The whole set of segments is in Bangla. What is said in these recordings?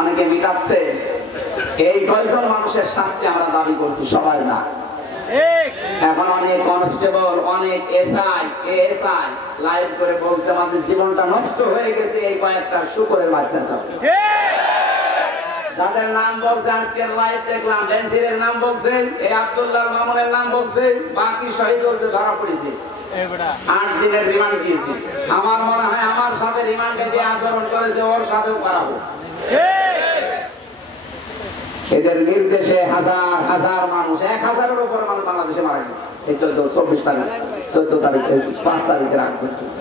অনেকে মিটাচ্ছে। এই কয়জন মানুষের শাস্তি আমরা দাবি করছি, সবাই না। এখন অনেক কনস্টেবল, অনেক এসআই লাইভ করে বলছে আমাদের জীবনটা নষ্ট হয়ে গেছে এই কয়েকটা শুকরের বাচ্চাটা। যাদের নাম বলছে আজকের লাইভ দেখলাম, বেনজিরের নাম বলছে, এই আব্দুল্লাহ মামুনের নাম বলছে, বাকি শহীদকে ধরা পড়েছে। 8 দিনের রিমান্ড দিয়েছি। আমার মনে হয় আমার সাথে রিমান্ডে যে আচরণ করেছে ওর সাথেও করাবো। এদের নির্দেশে হাজার হাজার মানুষ, 1000-এর উপর মানুষ বাংলাদেশে মারা গেছে এই 24 তারিখ, 14 তারিখ, 5 তারিখের আগ পর্যন্ত।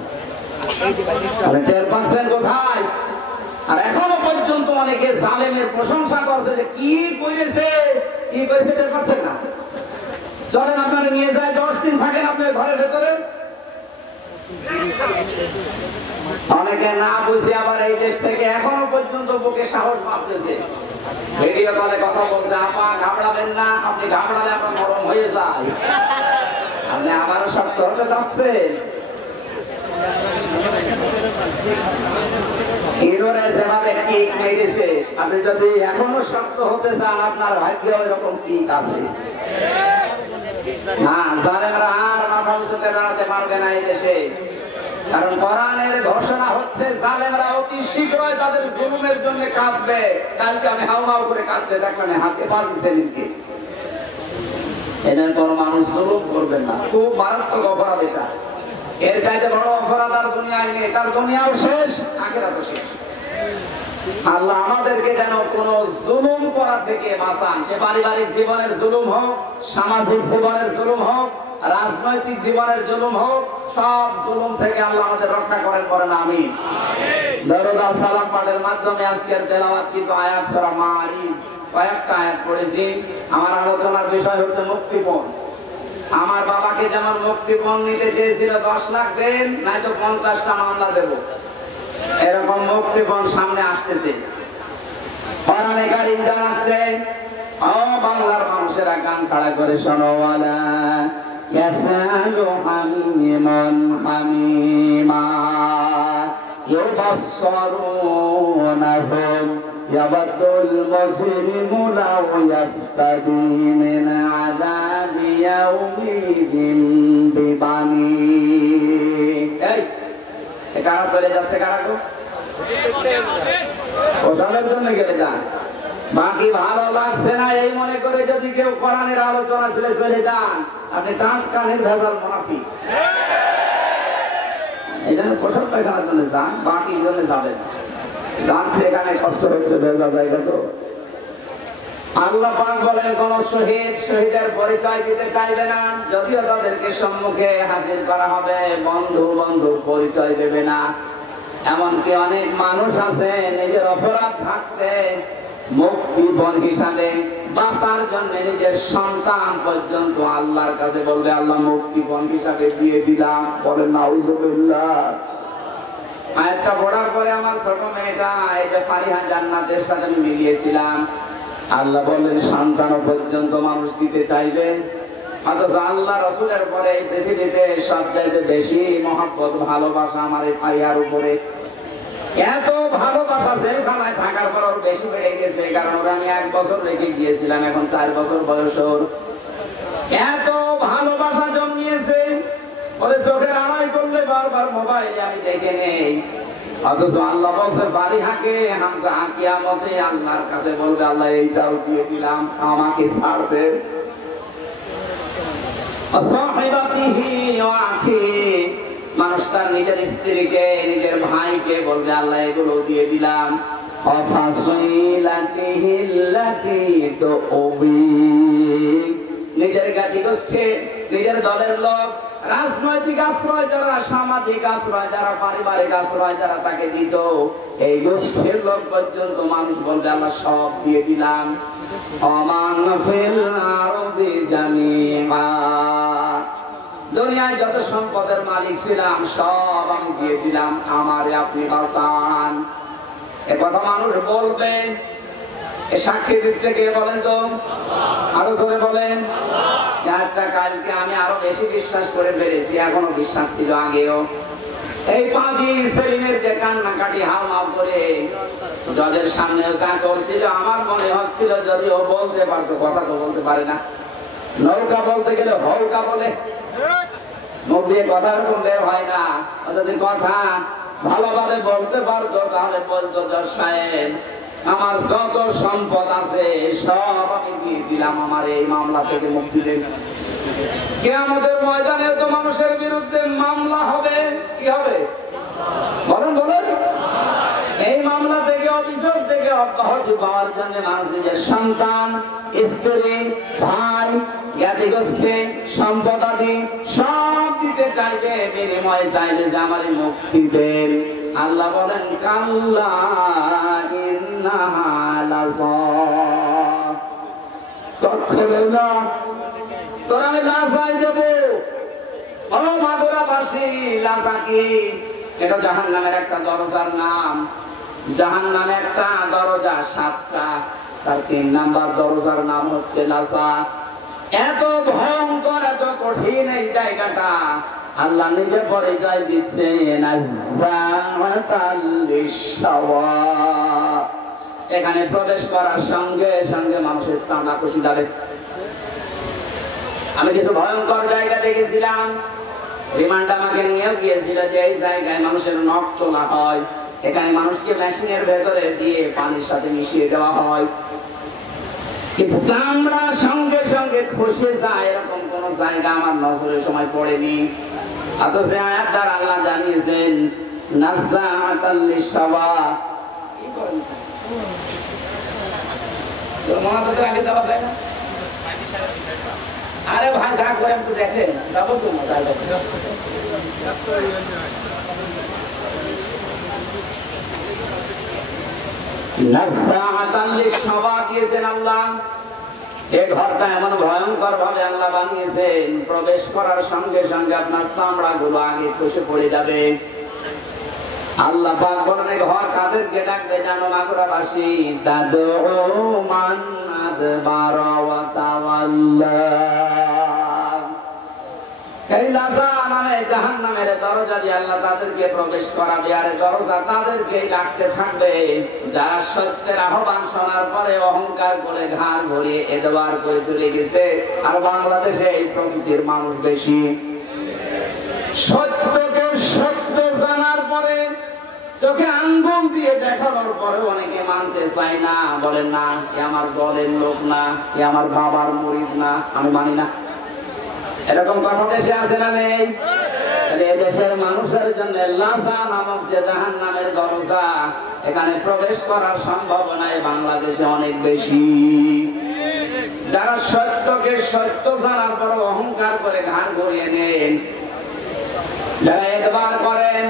টের পাচ্ছেন কোথায়? আর এখনো পর্যন্ত অনেকে জালেমের প্রশংসা করছে যে কি করেছে টের পাচ্ছেন না। চলেন আপনারা নিয়ে যায়, 10 দিন থাকেন আপনার ঘরের ভেতরে। অনেকে না বুঝে আবার এই দেশ থেকে এখনো পর্যন্ত বুকে সাহস মারতেছে, ভিডিও কলে কথা বলছে, আপা ঘাবড়াবেন না, আপনি ঘাবড়ালে আপনার নরম হয়ে যায়। আপনি আবারও শক্ত হতে যাচ্ছেন। হিরোরা যেভাবে কিক মেরেছে, আপনি যদি এখনো শক্ত হতে চান আপনার ভাগ্য এরকম কিক আছে। না, জালেমরা আর মাথা উঁচুতে দাঁড়াতে পারবে না এই দেশে। কারণ কোরআনের ঘোষণা হচ্ছে জালেমরা অতি শীঘ্রই তাদের জুলুমের জন্য কাঁদবে। কালকে আমি হাউমাউ করে কাঁদতে দেখবেন, হাতে পা দিচ্ছে নিতে। এদের কোন মানুষ জুলুম করবে না, খুব মারাত্মক অপরাধ এটা। এর চাইতে বড় অপরাধ আর দুনিয়ায় নেই। তার দুনিয়াও শেষ, আখিরাতও শেষ। আল্লাহ আমাদেরকে যেন কোন জুলুম করা থেকে বাঁচান। সে পারিবারিক জীবনের জুলুম হোক, সামাজিক জীবনের জুলুম হোক, রাজনৈতিক জীবনের জুলুম হোক, সব জুলুম থেকে আল্লাহ আমাদের রক্ষা করেন, করেন আমিন। দরুদ আর সালাম পাঠের মাধ্যমে আজকের তেলাওয়াতকৃত আয়াত সূরা মারিজ কয়েকটা আয়াত পড়েছি। আমার আলোচনার বিষয় হচ্ছে মুক্তিপণ। আমার বাবাকে যেমন মুক্তিপণ নিতে চেয়েছিল 10 লাখ দেন, নয়তো 50টা মামলা দেব, এরকম মুক্তিপণ সামনে আসতেছে। কোরআনে কারীম জানাচ্ছে, ও বাংলার মানুষেরা কান খাড়া করে শোনো, ওয়ালা ইয়াসালু হামিমুন হামিমা ইউবাসসিরুনহুম ইয়াবাদুল মুজরিমু লাউ ইয়াফতাদি মিন আযাবি ইয়াউমিহিম বিবানি। এই কারা চলে যাচ্ছে, কারা গো? ওটার জন্য গেলে যান। বাকি ভালো লাগছে না এই মনে করে যদি কেউ কোরআনের আলোচনা চলে চলে যান, আপনি টাটকা নির্ভেজাল মুনাফিক। এই জন্য পোশাক পায়খানার জন্য যান, বাকি জন্য যাবেন। যাচ্ছে এখানে কষ্ট হচ্ছে, ভেজা জায়গা তো। আল্লাহ পাক বলেন, কোন শহীদের পরিচয় দিতে চাইবে না, যদিও তাদেরকে সম্মুখে হাজির করা হবে, বন্ধু পরিচয় দেবে না। এমনকি অনেক মানুষ আছে নিজের অপরাধ থাকতে মুক্তিপণ হিসাবে বাঁচার জন্য নিজের সন্তান পর্যন্ত আল্লাহর কাছে বলবে, আল্লাহ মুক্তিপণ হিসাবে দিয়ে দিলাম। বলেন নাউজুবিল্লাহ। আয়াতটা পড়ার পরে আমার ছোট মেয়েটা, এই যে ফারিহা জান্নাতের সাথে আমি মিলিয়েছিলাম, আল্লাহ বললেন সন্তান পর্যন্ত মানুষ দিতে চাইবে। অথচ আল্লাহ রাসূলের পরে এই পৃথিবীতে সবচাইতে বেশি মহব্বত ভালোবাসা আমার এই ফারিহার উপরে। এত ভালোবাসা জেলখানায় থাকার পর ওর বেশি বেড়ে গেছে, কারণ ওরা আমি 1 বছর রেখে গিয়েছিলাম, এখন 4 বছর বয়স ওর। এত ভালোবাসা জন্মিয়েছে, ওরে চোখের আড়াই করলে বারবার মোবাইলে আমি দেখে নেই। অথচ আল্লাহ বলছে ফারিহাকে হামজা কিয়ামতে আল্লাহর কাছে বলবে, আল্লাহ এইটাও দিয়ে দিলাম, আমাকে ছাড় দে। মানুষ তার নিজের স্ত্রীকে, নিজের ভাইকে বলবে, আল্লাহ এগুলো দিয়ে দিলাম। নিজের গাটি গোষ্ঠী, নিজের দলের লোক, রাজনৈতিক আশ্রয় যারা, সামাজিক আশ্রয় যারা, পারিবারিক আশ্রয় যারা তাকে দিত, এই গোষ্ঠীর লোক পর্যন্ত মানুষ বলবে, আল্লাহ সব দিয়ে দিলাম। দুনিয়ায় যত সম্পদের মালিক ছিলাম সব আমি দিয়ে দিলাম, আমারে আপনি বাঁচান। এ কথা মানুষ বলবে। এ সাক্ষী দিচ্ছে কে বলেন তো? আরো জোরে বলেন। কালকে আমি আরো বেশি বিশ্বাস করে বেড়েছি, এখনো বিশ্বাস ছিল আগেও। এই পাজি সেলিমের যে কান্নাকাটি হাওমাও করে জজের সামনে যা করছিল, আমার মনে হচ্ছিল যদি ও বলতে পারতো, কথা তো বলতে পারে না, নৌকা বলতে গেলে হৌকা বলে, মুখ দিয়ে কথা এরকম বের হয় না। যদি কথা ভালোভাবে বলতে পারতো তাহলে বলতো, জজ সাহেব আমার যত সম্পদ আছে সব আমি দিয়ে দিলাম, আমার এই মামলা থেকে মুক্তি দেন। কিয়ামতের ময়দানে তো মানুষের বিরুদ্ধে মামলা হবে, কি হবে বলেন বলেন? এই মামলা থেকে, অভিযোগ থেকে অব্যাহতি পাওয়ার জন্য মানুষ নিজের সন্তান, স্ত্রী, ভাই, জ্ঞাতি গোষ্ঠী, সম্পদাদি সব দিতে চাইবে, বিনিময়ে চাইবে যে আমার মুক্তি দেন। আল্লাহ বলেন কাল্লা ইন্নাহা লাযা, কখনো না তোরা আমি লাজাই দেব। ও মাগুরাবাসী, লাজা কি? এটা জাহান্নামের একটা দরজার নাম। জাহান্নামে একটা দরজা 7টা, তার 3 নাম্বার দরজার নাম হচ্ছে লাজা। এত ভয়ঙ্কর, এত কঠিন এই জায়গাটা, আল্লাহ নিজে পরিচয় দিচ্ছেন আযযাতাল লিশাওয়া। এখানে প্রবেশ করার সঙ্গে সঙ্গে মানুষের চামড়া খুশি যাবে। আমি কিছু ভয়ঙ্কর জায়গা দেখেছিলাম, রিমান্ড আমাকে নিয়ে গিয়েছিল যে এই জায়গায় মানুষের নখ তোলা হয়, এখানে মানুষকে মেশিনের ভেতরে দিয়ে পানির সাথে মিশিয়ে দেওয়া হয়, চামড়া সঙ্গে সঙ্গে খসে যায়, এরকম কোন জায়গা আমার নজরের সময় পড়েনি। অথচ আয়াত দ্বারা আল্লাহ জানিয়েছেন নাযাআতাল লিশাওয়া। আগে দেওয়া যায় না? আরে ভাই যা করে আমি তো দেখেন যাবো তো নাযাআতাল লিশাওয়া দিয়েছেন আল্লাহ। এই ঘরটা এমন ভয়ঙ্কর ভাবে আল্লাহ বানিয়েছেন, প্রবেশ করার সঙ্গে সঙ্গে আপনার চামড়া গুলো আগে খসে পড়ে যাবে। আল্লাহ পাক বলেন এই ঘর কাদেরকে ডাকবে জানো মাগুরাবাসী? তাদউ মান আদবারা ওয়া তাওয়াল্লা। এই লাজা মানে জাহান্নামের দরজা দিয়ে আল্লাহ তাদেরকে প্রবেশ করাবে, আর দরজা তাদেরকে ডাকতে থাকবে যারা সত্যের আহ্বান শোনার পরে অহংকার করে ঘাড় ঘুরিয়ে এদবার করে চলে গেছে। আর বাংলাদেশে এই প্রকৃতির মানুষ বেশি। সত্যকে সত্য জানার পরে, চোখে আঙ্গুল দিয়ে দেখানোর পরে অনেকে মানতে চায় না, বলেন না এ আমার দলের লোক না, এ আমার বাবার মুরিদ না, আমি মানি না। এরকম কথা দেশে আছে না নেই? দেশের মানুষের জন্য লাজা নামক যে জাহান্নামের দরজা, এখানে প্রবেশ করার সম্ভাবনায় বাংলাদেশে অনেক বেশি। যারা সত্যকে সত্য জানার পর অহংকার করে ঘাড় ঘুরিয়ে নেন, যারা একবার করেন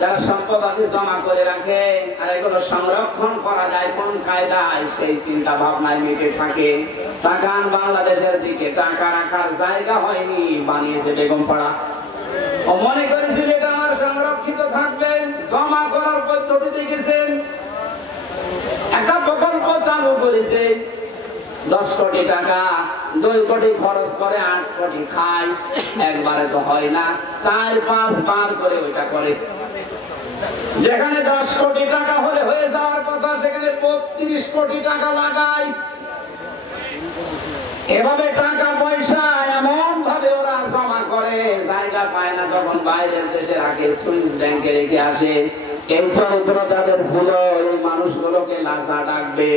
যারা সম্পদ আদি জমা করে রাখে আর এগুলো সংরক্ষণ করা যায় কোন কায়দায়, সেই চিন্তা ভাবনায় মেতে থাকে। তাকান বাংলাদেশের দিকে, টাকা রাখার জায়গা হয়নি, বানিয়েছে বেগমপাড়া। ও মনে করেছিল এটা আমার সংরক্ষিত থাকবে, জমা করার পদ্ধতি দেখেছেন। একটা প্রকল্প চালু করেছে, 10 কোটি টাকা, 2 কোটি খরচ করে 8 কোটি খায়। একবারে তো হয় না, 4-5 বার করে ওইটা করে। যেখানে 10 কোটি টাকা হলে হয়ে যাওয়ার কথা, সেখানে 35 কোটি টাকা লাগায়। এভাবে টাকা পয়সা এমন ভাবে ওরা জমা করে, জায়গা পায় না, যখন বাইরের দেশে রাখে সুইস ব্যাংকে রেখে আসে। এই চরিত্র যাদের ছিল, এই মানুষগুলোকে লাজা ডাকবে।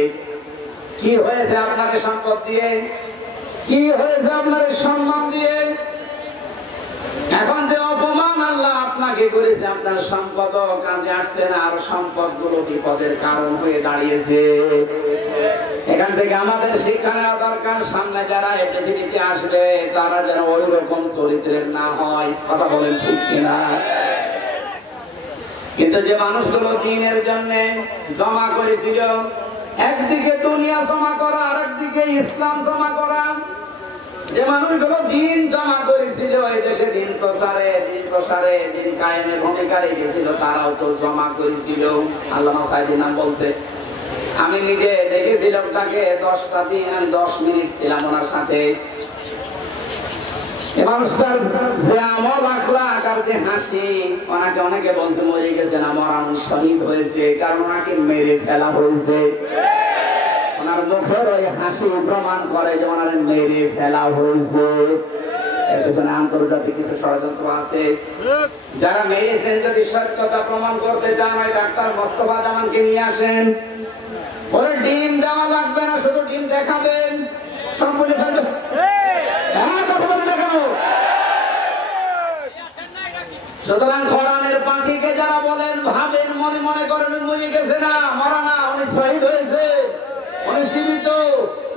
কি হয়েছে আপনার সম্পদ দিয়ে? কি হয়েছে আপনার সম্মান দিয়ে? এখন যে অপমান আল্লাহ আপনাকে করেছে, আপনার সম্পদ কাজে আসছে না, আর সম্পদ গুলো বিপদের কারণ হয়ে দাঁড়িয়েছে। এখান থেকে আমাদের শিক্ষা নেওয়া দরকার, সামনে যারা এই পৃথিবীতে আসবে তারা যেন ওই রকম চরিত্রের না হয়। কথা বলেন ঠিক কিনা? কিন্তু যে মানুষগুলো দিনের জন্য জমা করেছিল, একদিকে দুনিয়া জমা করা, আর একদিকে ইসলাম জমা করা, যে মানুষগুলো দিন জমা করেছিল, এই দেশে দিন প্রসারে দিন কায়েমের ভূমিকা রেখেছিল, তারাও তো জমা করেছিল। আল্লামা সাইদির নাম বলছে, আমি নিজে দেখেছিলাম তাকে 10টা দিন, আমি 10 মিনিট ছিলাম ওনার সাথে। মানুষটার যে আমল আখলাক আর যে হাসি, ওনাকে অনেকে বলছে মরে গেছেন, আমার শহীদ হয়েছে, কারণ ওনাকে মেরে ফেলা হয়েছে। ওনার মুখের ওই হাসি প্রমাণ করে যে ওনার মেরে ফেলা হয়েছে। এর পেছনে আন্তর্জাতিক কিছু ষড়যন্ত্র আছে। যারা মেরেছেন যদি সত্যতা প্রমাণ করতে চান, ওই ডাক্তার মোস্তফা জামানকে নিয়ে আসেন। ওরা ডিম দেওয়া লাগবে না, শুধু ডিম দেখাবেন, সব বলে ফেলবেন। সুতরাং কোরআনের পাখিকে যারা বলেন, ভাবেন, মনে মনে করেন মরে গেছে, না মরা না, উনি শহীদ হয়েছে, উনি জীবিত,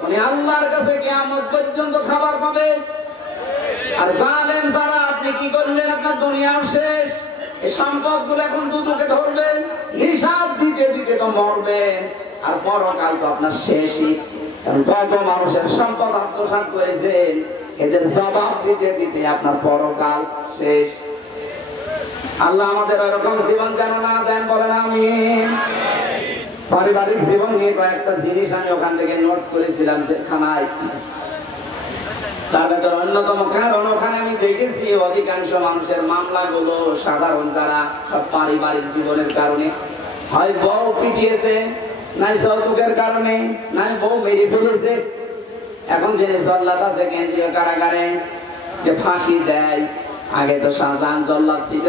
উনি আল্লাহর কাছে কিয়ামত পর্যন্ত খাবার পাবে। আর জানেন যারা, আপনি কি করলেন, আপনার দুনিয়াও শেষ, এই সম্পদ গুলো এখন দুটোকে ধরবেন, হিসাব দিতে দিতে তো মরবেন, আর পরকাল তো আপনার শেষই। কারণ কত মানুষের সম্পদ আত্মসাৎ করেছেন, এদের জবাব দিতে দিতে আপনার পরকাল শেষ। আল্লাহ আমাদের এরকম জীবন যেন না দেন, বলেন আমিন। পারিবারিক জীবন নিয়ে কয়েকটা জিনিস আমি ওখান থেকে নোট করেছিলাম জেলখানায়। তার ভেতর অন্যতম কারণ, ওখানে আমি দেখেছি অধিকাংশ মানুষের মামলাগুলো সাধারণ, যারা সব পারিবারিক জীবনের কারণে, হয় বউ পিটিয়েছে, নাই যৌতুকের কারণে, নাই বউ মেরে ফেলেছে। এখন যে জল্লাদ আছে কেন্দ্রীয় কারাগারে, যে ফাঁসি দেয়, আগে তো শাহজাহান জল্লাদ ছিল,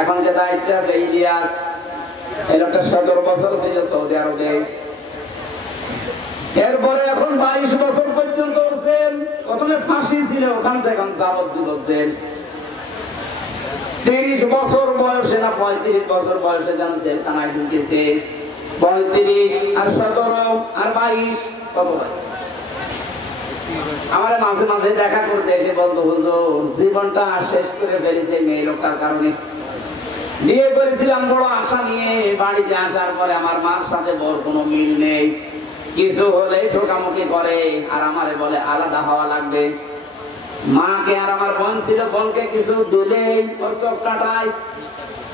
এখন যে দায়িত্ব আছে ইলিয়াস, এই লোকটা 17 বছর ছিল সৌদি আরবে, এরপরে এখন 22 বছর পর্যন্ত প্রথমে ফাঁসি ছিল, ওখান থেকে এখন যাবজ্জীবন জেল। 30 বছর বয়সে না 35 বছর বয়সে যেন জেলখানায় ঢুকেছে। 35 আর 17 আর 22 কত হয়? আমার মাঝে মাঝে দেখা করতে এসে বলতো, হুজুর জীবনটা শেষ করে ফেলেছে মেয়ে লোকটার কারণে। বিয়ে করেছিলাম বড় আশা নিয়ে, বাড়িতে আসার পরে আমার মার সাথে বড় কোনো মিল নেই, কিছু হলে ঠোকামুখি করে, আর আমারে বলে আলাদা হওয়া লাগবে। মাকে আর আমার বোন ছিল, বোনকে কিছু দিলে চোখ কাটায়।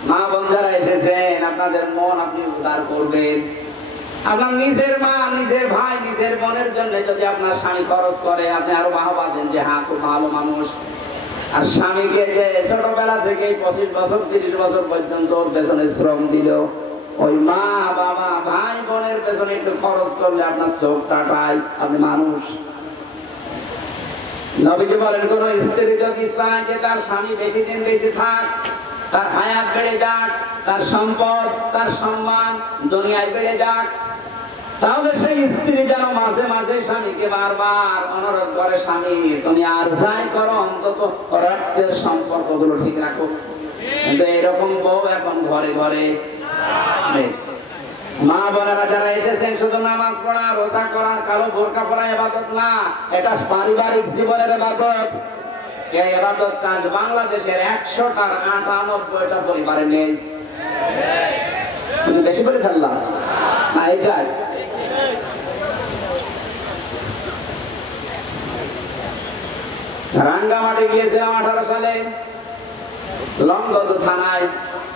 মা বোন যারা এসেছেন, আপনাদের মন আপনি উদার করবেন। আপনার নিজের মা, নিজের ভাই, নিজের বোনের জন্য যদি আপনার স্বামী খরচ করে, আপনি আরো বাহবা দেন যে হ্যাঁ খুব ভালো মানুষ। আর স্বামীকে যে ছোটবেলা থেকে 25 বছর 30 বছর পর্যন্ত ওর পেছনে শ্রম দিল, ওই মা বাবা ভাই বোনের পেছনে একটু খরচ করলে আপনার চোখ কাটায়, আপনি মানুষ। নবীজি বলেন, কোন স্ত্রী যদি চায় যে তার স্বামী বেশি দিন বেঁচে থাক, তার হায়াত বেড়ে যাক, তার সম্পদ, তার সম্মান দুনিয়ায় বেড়ে যাক, তাহলে সেই স্ত্রী যেন মাঝে মাঝে স্বামীকে বারবার অনুরোধ করে, স্বামী তুমি আর যাই করো অন্তত রক্তের সম্পর্কগুলো ঠিক রাখো। কিন্তু এরকম বউ এখন ঘরে ঘরে নেই। মা বোনেরা যারা এসেছেন, শুধু নামাজ পড়া, রোজা করা, কালো বোরকা পরা ইবাদত না, এটা পারিবারিক জীবনের ইবাদত। এই ইবাদত কাজ বাংলাদেশের 100টার 98টা পরিবারে নেই। তুমি বেশি করে ফেললাম না, এটাই। রাঙ্গামাটি গিয়েছিলাম 18 সালে, লংগদু থানায়।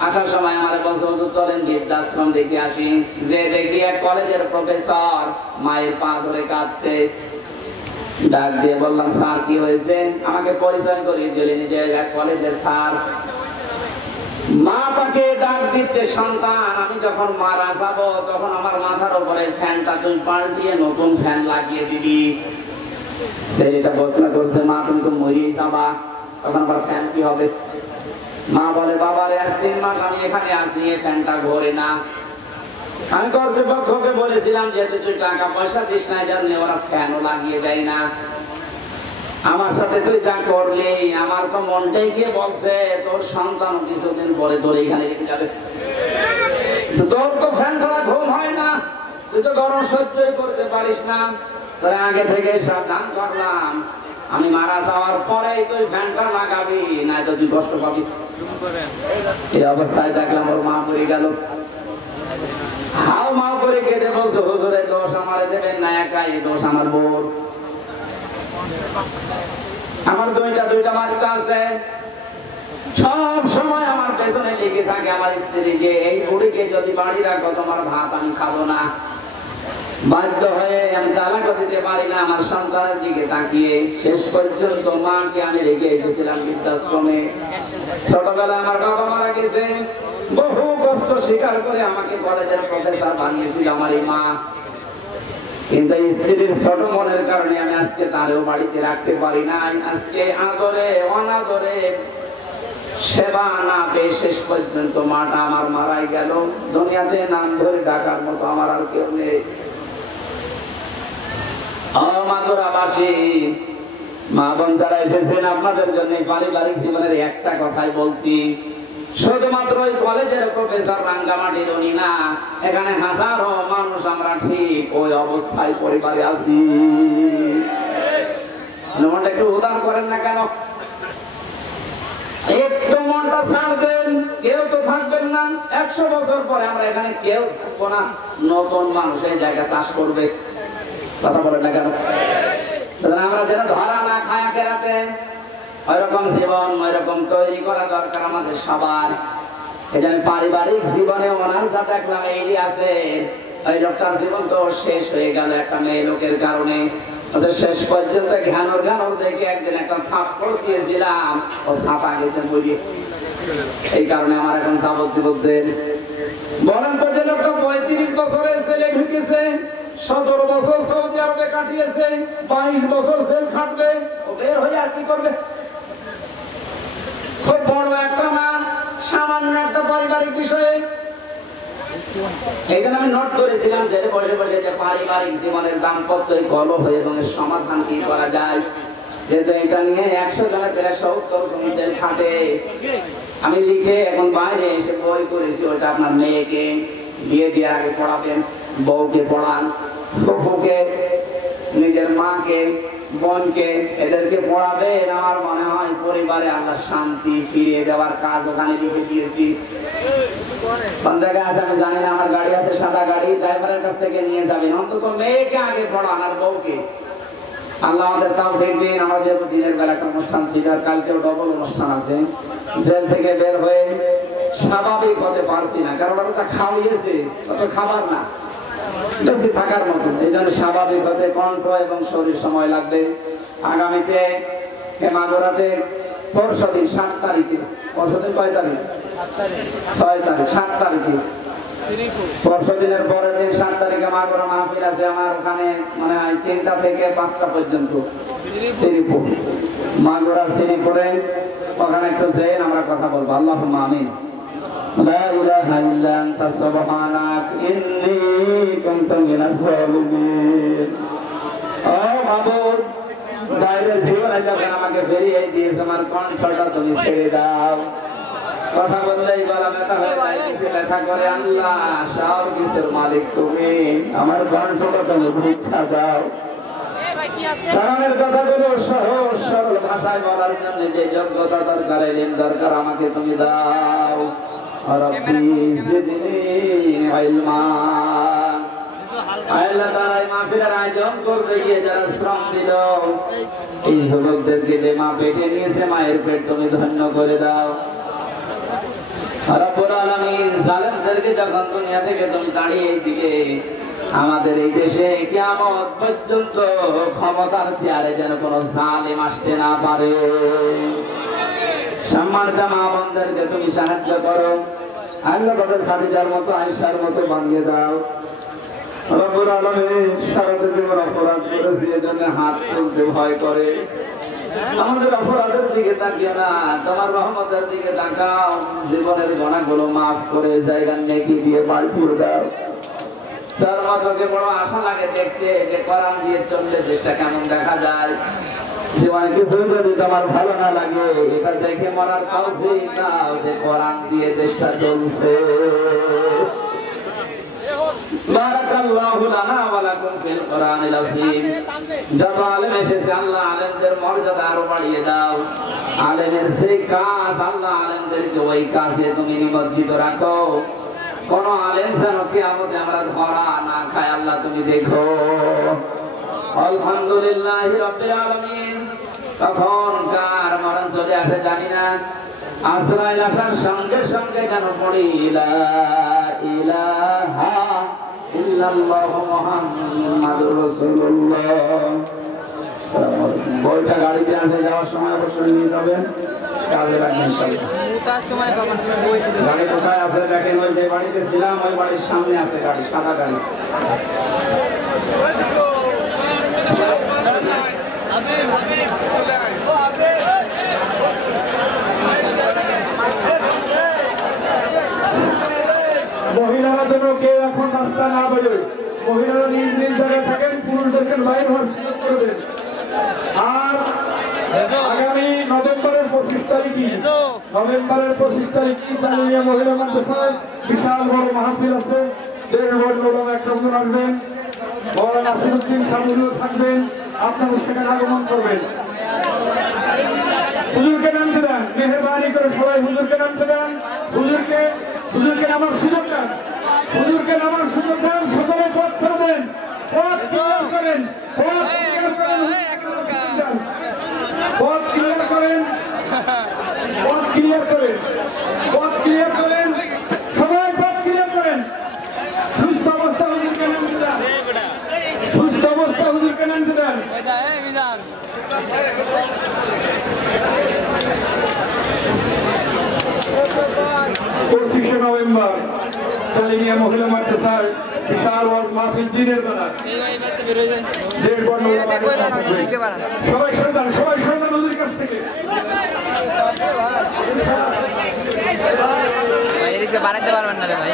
আসার সময় আমার বছর চলেন বৃদ্ধাশ্রম দেখে আসি, যে দেখি এক কলেজের প্রফেসর মায়ের পা ধরে কাঁদছে। ডাক দিয়ে বললাম, স্যার কি হয়েছে? আমাকে পরিচয় করিয়ে দিলেন যে এক কলেজের স্যার। মা পাকে ডাক দিচ্ছে, সন্তান আমি যখন মারা যাব তখন আমার মাথার উপরে ফ্যানটা তুই পাল্টিয়ে নতুন ফ্যান লাগিয়ে দিবি। ছেলেটা বলতে করছে, মা তুমি তো মরিয়ে যাবা, তখন আবার ফ্যান কি হবে? মা বলে, বাবারে 3 মাস আমি এখানে আছি, এই ফ্যানটা ঘোরে না। আমি কর্তৃপক্ষকে বলেছিলাম, যেহেতু তুই টাকা পয়সা দিস না, জন্য ওরা ফ্যানও লাগিয়ে দেয় না। আমার সাথে তুই যা করলি, আমার তো মনটাই গিয়ে বলছে তোর সন্তান কিছুদিন পরে তোর এখানে রেখে যাবে। তোর তো ফ্যান ছাড়া ঘুম হয় না, তুই তো গরম সহ্যই করতে পারিস না। তোর আগে থেকে সাবধান করলাম, আমি মারা যাওয়ার পরে তুই ফ্যানটা লাগাবি, না তো তুই কষ্ট পাবি। এই অবস্থায় দেখলাম ওর মা মরে গেল। হাও মা করে কেটে বলছে, হুজুরের দোষ আমারে দেবেন না, একাই দোষ আমার বোর। আমার দুইটা বাচ্চা আছে, সব সময় আমার পেছনে লেগে থাকে আমার স্ত্রী, যে এই বুড়িকে যদি বাড়ি রাখো তোমার ভাত আমি খাবো না। বাধ্য হয়ে আমি তালাক দিতে পারি না আমার সন্তানের দিকে তাকিয়ে। শেষ পর্যন্ত মাকে আমি রেখে এসেছিলাম বৃদ্ধাশ্রমে। ছোটবেলায় আমার বাবা মারা গেছে, বহু কষ্ট স্বীকার করে আমাকে কলেজের প্রফেসর বানিয়েছিল আমার এই মা। কিন্তু স্ত্রীর ছোট মনের কারণে আমি আজকে তারও বাড়িতে রাখতে পারি নাই। আজকে আদরে অনাদরে সেবা না পেয়ে শেষ পর্যন্ত মাটা আমার মারাই গেল। দুনিয়াতে নাম ধরে ডাকার মতো আমার আর কেউ নেই। মাগুরাবাসী মা বোন যারা এসেছেন, আপনাদের জন্য পারিবারিক জীবনের একটা কথাই বলছি। শুধুমাত্র ওই কলেজের প্রফেসর রাঙ্গামাটির উনি না, এখানে হাজারো মানুষ আমরা ঠিক ওই অবস্থায় পরিবারে আছি। মনটা একটু উদার করেন না কেন? একটু মনটা ছাড়বেন। কেউ তো থাকবেন না। 100 বছর পরে আমরা এখানে কেউ থাকবো না। নতুন মানুষ এই জায়গা চাষ করবে। কথা বলেন না কেন? আমরা যেন ধরা না খায়া ফেরাতে ওইরকম জীবন ওইরকম তৈরি করা দরকার আমাদের সবার। এই জন্য পারিবারিক জীবনে ওনার যা দেখলাম এই আছে, ওই লোকটার জীবন তো শেষ হয়ে গেল একটা মেয়ে লোকের কারণে। ওদের শেষ পর্যন্ত ঘানোর দেখে একদিন একটা থাপ্পড় দিয়েছিলাম, ও ছাপা গেছে বুঝি। এই কারণে আমার এখন যাবজ্জীবনদের বলেন তো, যে লোকটা 35 বছরের ছেলে ঢুকেছে, 17 বছর সৌদি আরবে কাটিয়েছে, 22 বছর জেল খাটবে, ও বের হয়ে আর কি করবে? খুব বড় একটা না, সামান্য একটা পারিবারিক বিষয়ে। এখানে আমি নোট করেছিলাম যে বসে বসে যে পারিবারিক জীবনের দাম্পত্য কলহ এবং এর সমাধান কি করা যায়। যেহেতু এটা নিয়ে 100 জনের প্রায় 70 জন জেল খাটে। আমি লিখে এখন বাইরে এসে বই করেছি, ওটা আপনার মেয়েকে বিয়ে দিয়ে আগে পড়াবেন, বউকে পড়ান, ফুফুকে, নিজের মাকে, বোনকে, এদেরকে পড়াবেন। আমার মনে হয় পরিবারে আল্লাহ শান্তি ফিরিয়ে দেওয়ার কাজ ওখানে লিখে দিয়েছি। কোন জায়গায় আছে আমি জানি না। আমার গাড়ি আছে, সাদা গাড়ি, ড্রাইভারের কাছ থেকে নিয়ে যাবেন। অন্তত মেয়েকে আগে পড়ান আর বউকে। আল্লাহ আমাদের তাওফিক দিন। আমাদের দিনের বেলা একটা অনুষ্ঠান ছিল, আর কালকেও ডবল অনুষ্ঠান আছে। জেল থেকে বের হয়ে স্বাভাবিক হতে পারছি না, কারণ ওটা খাওয়িয়েছে, অত খাবার না, বেশি থাকার মতো। এই জন্য স্বাভাবিক হতে কণ্ঠ এবং শরীর সময় লাগবে। আগামীতে মাগুরাতে পরশুদিন 7 তারিখে, পরশুদিন কয় তারিখ? 6 তারিখ, 7 তারিখে, পরশুদিনের পরের দিন 7 তারিখে মাগুরা মাহফিল আছে আমার ওখানে, মানে 3টা থেকে 5টা পর্যন্ত শ্রীপুর, মাগুরা শ্রীপুরে। ওখানে একটু যেন আমরা কথা বলবো। আল্লাহুম্মা আমিন। লা ইলাহা ইল্লা আনতা সুবহানাক ইন্নী কুনতু মিনাজ জালিমিন। ও মাবুদ, বাইরের জীবনে যখন আমাকে ফিরিয়ে দিয়েছ, আমার কণ্ঠটা তুমি ছেড়ে দাও। কথা বললেই গলা ব্যথা হয়ে যায়, ব্যথা করে। আল্লাহ সব কিছুর মালিক তুমি, আমার কণ্ঠটা তুমি ভিক্ষা দাও। কথাগুলো সহজ সরল ভাষায় বলার জন্য যে যোগ্যতা দরকার, এলিম দরকার, আমাকে তুমি দাও। রব্বি জিদনি ইলমা। আল্লাহ তাআলা এই মাহফিলের আয়োজন করতে গিয়ে যারা শ্রম দিল, এই যুবকদেরকে যে মা পেটে নিয়েছে, মায়ের পেট তুমি ধন্য করে দাও। রব্বুল আলামিন, জালেমদেরকে যখন দুনিয়া থেকে তুমি তাড়িয়ে দিবে, আমাদের এই দেশে কিয়ামত পর্যন্ত ক্ষমতার চেয়ারে যেন কোনো জালেম আসতে না পারে। সম্মানিত মা বোনদেরকে তুমি সাহায্য করো। আল্লাহ তাদের খাদিজার মতো, আয়েশার মতো বানিয়ে দাও। রব্বুল আলামিন, সারা জীবন অপরাধ করেছি, এজন্য হাত তুলতে ভয় করে। আমাদের অপরাধের দিকে তাকিয়ে না, তোমার রহমতের দিকে তাকাও। জীবনের গুনাহগুলো মাফ করে জায়গা নেকি দিয়ে বাড়িপুর দাও। সর্বতকে বড় আশা লাগে দেখতে যে কোরআন দিয়ে চললে দেশটা কেমন দেখা যায়। জীবনে কিছু যদি তোমার ভালো না লাগে, এটা দেখে মরার তৌফিক দাও যে কোরআন দিয়ে দেশটা চলছে। বারাকাল্লাহু লানা ওয়া লাকুম ফিল কোরআনিল আযীম। যত আলেম এসেছে আল্লাহ আলেমদের মর্যাদা আরো বাড়িয়ে দাও। আলেমের সেই কাজ, আল্লাহ আলেমদেরকে ওই কাজে তুমি নিমজ্জিত রাখো। কোন আলেম যেন কিয়ামতে আমরা ধরা না খাই, আল্লাহ তুমি দেখো। আলহামদুলিল্লাহি রাব্বিল আলামিন। কখন কার মরণ চলে আসে জানি না। আজরাইল আসার সঙ্গে সঙ্গে যেন পড়ি লা ইলাহা ইল্লাল্লাহু মুহাম্মাদুর রাসূলুল্লাহ। বইটা গাড়িতে আনতে যাওয়ার সময় অবশ্যই নিয়ে যাবেন, কাজে রাখবেন। গাড়ি কোথায় আছে দেখেন, ওই যে বাড়িতে ছিলাম ওই বাড়ির সামনে আছে গাড়ি, সাদা গাড়ি। মহিলারা যেন কেউ এখন রাস্তা না বেরোয়, মহিলারা নিজ নিজ জায়গায় থাকেন, পুরুষদেরকে বাইরে হওয়ার সুযোগ করে দেন। আর আগামী নভেম্বরের 25 তারিখে জামিয়া মহিলা মাদ্রাসায় বিশাল বড় মাহফিল আছে। 1.5 বড় ওলামা একরকম আসবেন, মৌলানা নাসিরউদ্দিন সামুদ্র থাকবেন, আপনারা সেখানে আগমন করবেন। হুজুরকে নামতে দেন, মেহরবানি করে সবাই হুজুরকে নামতে দেন। হুজুরকে নামার সুযোগ দেন, হুজুরকে নামার সুযোগ দেন। সকলে পথ করবেন, পথ ক্লিয়ার করেন, পথ ক্লিয়ার করেন, পথ ক্লিয়ার করেন, পথ ক্লিয়ার করেন, পথ ক্লিয়ার করেন, সবাই পথ ক্লিয়ার করেন। সুস্থ অবস্থা হুজুরকে নামতে দেন, সুস্থ অবস্থা হুজুরকে নামতে দেন। 25 নভেম্বর জামিয়া মহিলা মাদ্রাসার বিশাল ওয়াজ মাহফিল দিনের বেলা। সবাই সন্তান হুজুরের কাছ থেকে বাড়াতে পারবেন না ভাই।